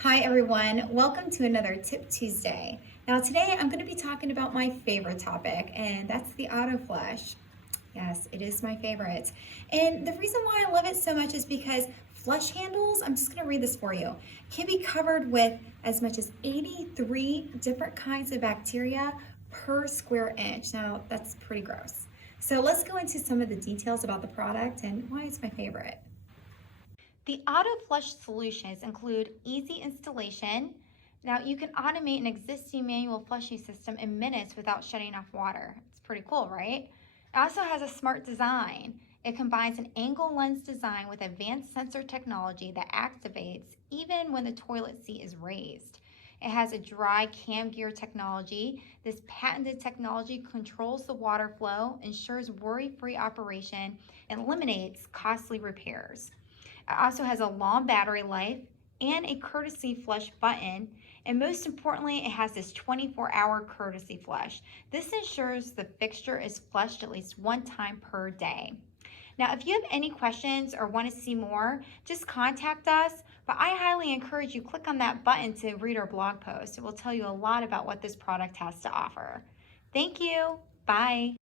Hi everyone, welcome to another Tip Tuesday. Now today I'm going to be talking about my favorite topic, and that's the AutoFlush. Yes, it is my favorite. And the reason why I love it so much is because flush handles, I'm just going to read this for you, can be covered with as much as 83 different kinds of bacteria per square inch. Now that's pretty gross. So let's go into some of the details about the product and why it's my favorite. The auto flush solutions include easy installation. Now you can automate an existing manual flushing system in minutes without shutting off water. It's pretty cool, right? It also has a smart design. It combines an angle lens design with advanced sensor technology that activates even when the toilet seat is raised. It has a dry cam gear technology. This patented technology controls the water flow, ensures worry-free operation, and eliminates costly repairs. It also has a long battery life and a courtesy flush button. And most importantly, it has this 24-hour courtesy flush. This ensures the fixture is flushed at least one time per day. Now, if you have any questions or want to see more, just contact us. But I highly encourage you click on that button to read our blog post. It will tell you a lot about what this product has to offer. Thank you. Bye.